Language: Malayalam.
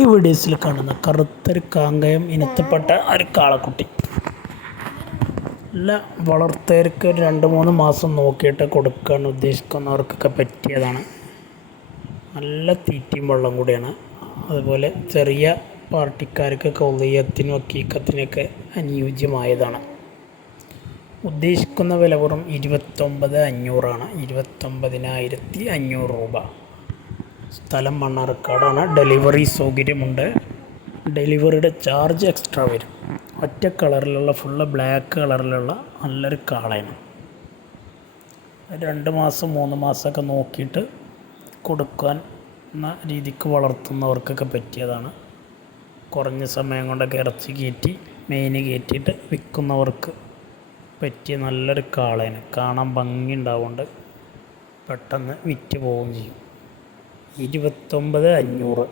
ഈ വീഡിയോസിൽ കാണുന്ന കറുത്തൊരു കാങ്കയം ഇനത്തിൽപ്പെട്ട ഒരു കാളക്കുട്ടി നല്ല വളർത്തവർക്ക് ഒരു 2-3 മാസം നോക്കിയിട്ട് കൊടുക്കാൻ ഉദ്ദേശിക്കുന്നവർക്കൊക്കെ പറ്റിയതാണ്. നല്ല തീറ്റയും വെള്ളം കൂടിയാണ്. അതുപോലെ ചെറിയ പാർട്ടിക്കാർക്കൊക്കെ ഉദയത്തിനും അക്കീക്കത്തിനൊക്കെ അനുയോജ്യമായതാണ്. ഉദ്ദേശിക്കുന്ന വില വെറും 29,500 29,500 രൂപ. സ്ഥലം മണ്ണാർക്കാടാണ്. ഡെലിവറി സൗകര്യമുണ്ട്. ഡെലിവറിയുടെ ചാർജ് എക്സ്ട്രാ വരും. ഒറ്റ കളറിലുള്ള ഫുള്ള് ബ്ലാക്ക് കളറിലുള്ള നല്ലൊരു കാളയാണ്. 2 മാസം 3 മാസമൊക്കെ നോക്കിയിട്ട് കൊടുക്കാൻ എന്ന രീതിക്ക് വളർത്തുന്നവർക്കൊക്കെ പറ്റിയതാണ്. കുറഞ്ഞ സമയം കൊണ്ടൊക്കെ ഇറച്ചി കയറ്റി മെയിന് കയറ്റിയിട്ട് വിൽക്കുന്നവർക്ക് പറ്റിയ നല്ലൊരു കാളയാണ്. കാണാൻ ഭംഗി ഉണ്ടാവുകൊണ്ട് പെട്ടെന്ന് വിറ്റ് പോവുകയും ചെയ്യും. 29,500